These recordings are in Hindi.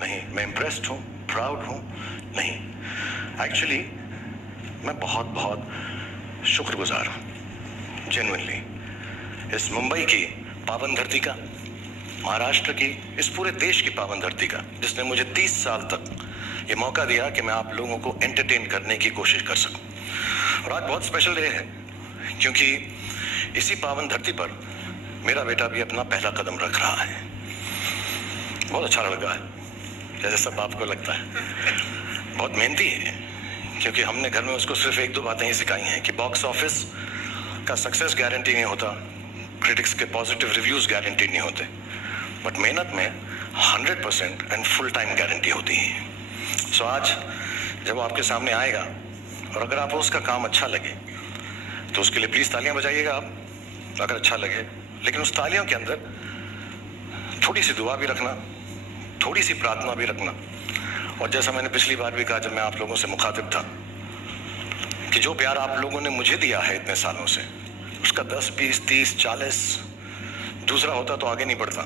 नहीं। मैं इम्प्रेस्ड हूँ, प्राउड हूँ, नहीं। एक्चुअली मैं बहुत बहुत शुक्रगुजार हूँ, जेन्युइनली, इस मुंबई की पावन धरती का, महाराष्ट्र की, इस पूरे देश की पावन धरती का, जिसने मुझे 30 साल तक ये मौका दिया कि मैं आप लोगों को एंटरटेन करने की कोशिश कर सकूं। और आज बहुत स्पेशल डे है, क्योंकि इसी पावन धरती पर मेरा बेटा भी अपना पहला कदम रख रहा है। बहुत अच्छा लड़का है, जैसे सब आपको लगता है। बहुत मेहनती है, क्योंकि हमने घर में उसको सिर्फ 1-2 बातें ही सिखाई हैं कि बॉक्स ऑफिस का सक्सेस गारंटी नहीं होता, क्रिटिक्स के पॉजिटिव रिव्यूज गारंटी नहीं होते, बट मेहनत में 100% एंड फुल टाइम गारंटी होती है। सो आज जब वो आपके सामने आएगा और अगर आपको उसका काम अच्छा लगे तो उसके लिए प्लीज तालियां बजाइएगा आप, अगर अच्छा लगे। लेकिन उस तालियों के अंदर थोड़ी सी दुआ भी रखना, थोड़ी सी प्रार्थना भी रखना। और जैसा मैंने पिछली बार भी कहा जब मैं आप लोगों से मुखातिब था, कि जो प्यार आप लोगों ने मुझे दिया है इतने सालों से, उसका 10, 20, 30, 40 दूसरा होता तो आगे नहीं बढ़ता।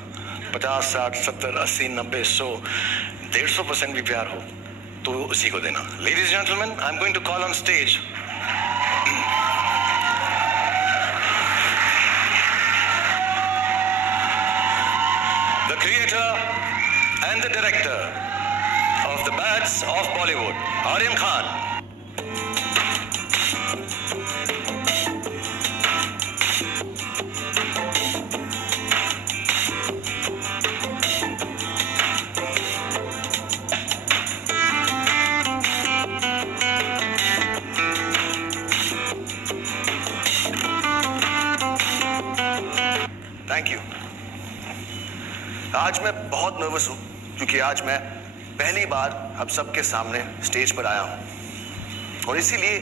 50, 60, 70, 80, 90, 100, 150% भी प्यार हो तो उसी को देना। Ladies and gentleman, I am going to call on stage the creator and the director of the Bads of Bollywood, Aryan Khan. Thank you. आज मैं बहुत नर्वस हूं, क्योंकि आज मैं पहली बार आप सबके सामने स्टेज पर आया हूं, और इसीलिए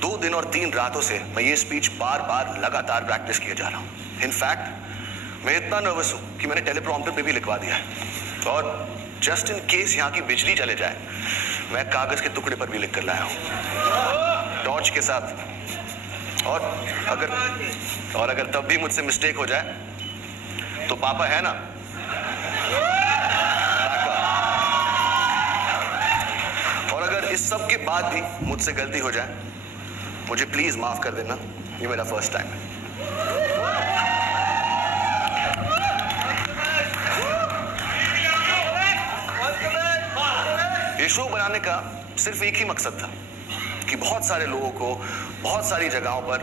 2 दिन और 3 रातों से मैं ये स्पीच बार बार लगातार प्रैक्टिस किए जा रहा हूं। इनफैक्ट मैं इतना नर्वस हूं कि मैंने टेलीप्रॉम्प्टर पे भी लिखवा दिया है, और जस्ट इन केस यहाँ की बिजली चले जाए, मैं कागज के टुकड़े पर भी लिख कर लाया हूं टॉर्च के साथ। और अगर तब भी मुझसे मिस्टेक हो जाए तो पापा है ना, और अगर इस सब के बाद भी मुझसे गलती हो जाए, मुझे प्लीज माफ कर देना, ये मेरा फर्स्ट टाइम है। ये शो बनाने का सिर्फ एक ही मकसद था कि बहुत सारे लोगों को बहुत सारी जगहों पर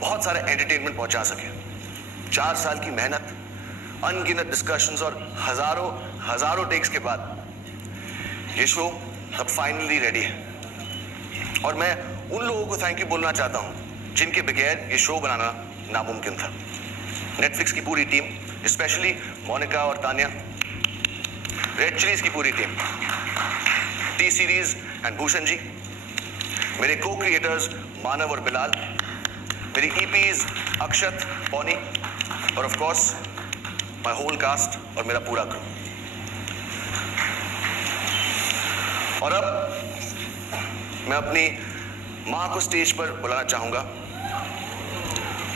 बहुत सारे एंटरटेनमेंट पहुंचा सके। 4 साल की मेहनत, अनगिनत डिस्कशंस और हजारों टेक्स के बाद ये शो अब फाइनली रेडी है। और मैं उन लोगों को थैंक यू बोलना चाहता हूं जिनके बगैर ये शो बनाना नामुमकिन था। नेटफ्लिक्स की पूरी टीम, स्पेशली मोनिका और तानिया, रेड चिलीज की पूरी team, T series and Bhushan ji, मेरे को क्रिएटर्स मानव और बिलाल, मेरी ईपीज अक्षत, पौनी, और of course my whole cast और मेरा पूरा क्रू। और अब मैं अपनी मां को स्टेज पर बुलाना चाहूंगा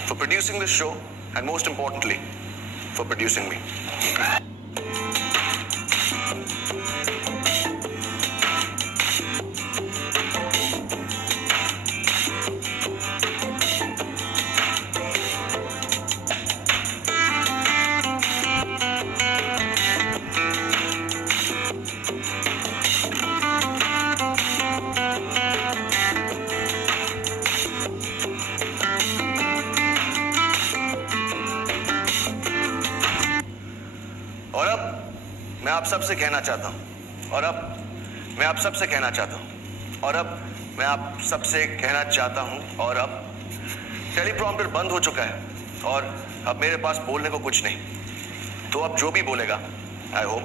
for producing this show and most importantly for producing me. और अब मैं आप सबसे कहना चाहता हूं, और अब मैं आप सबसे कहना चाहता हूं, और अब मैं आप सबसे कहना चाहता हूं, और अब टेलीप्रॉम्प्टर बंद हो चुका है और अब मेरे पास बोलने को कुछ नहीं, तो अब जो भी बोलेगा आई होप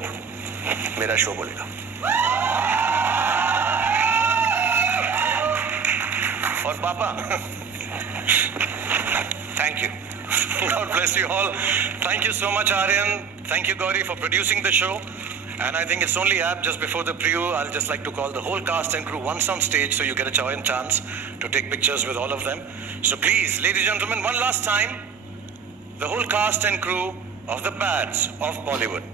मेरा शो बोलेगा। और पापा, thank you. God bless you all. Thank you so much, Aryan. Thank you, Gauri, for producing the show. And I think it's only apt, just before the preview, I'll just like to call the whole cast and crew once on stage so you get a chance to take pictures with all of them. So please, ladies and gentlemen, one last time, the whole cast and crew of the Bads of Bollywood.